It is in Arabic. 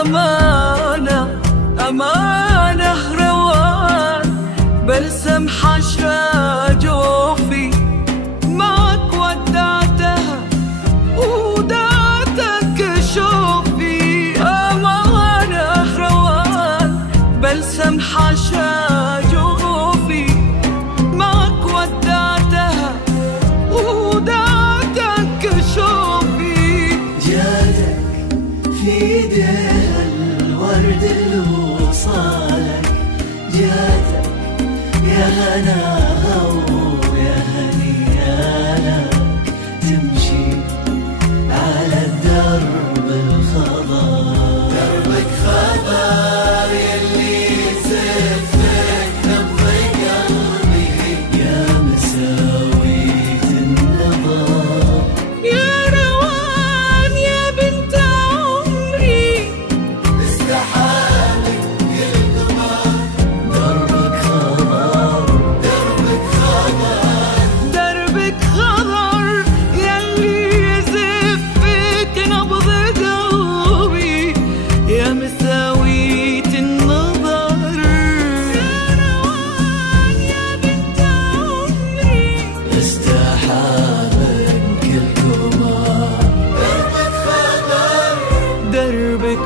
أمانة أمانة روان بلسم حشا جوفي معك ودعتها ودعتك شوفي. أمانة روان بلسم حشا جوفي معك ودعتها ودعتك شوفي. جادك في ايديها الورد اللي وصالك، جادك يا هناها ويا هنيالك تمشي على الدرب الخضر. دربك خضر يلي يزفك نبض قلبي يا مساوية النظر. يا روان يا بنت عمري استحالك كل قمر. دربك خضر دربك خضر دربك خضر يلي يزفك نبض قلبي يا مساوية النظر. يا روان يا بنت عمري استحالك كل قمر. دربك خضر دربك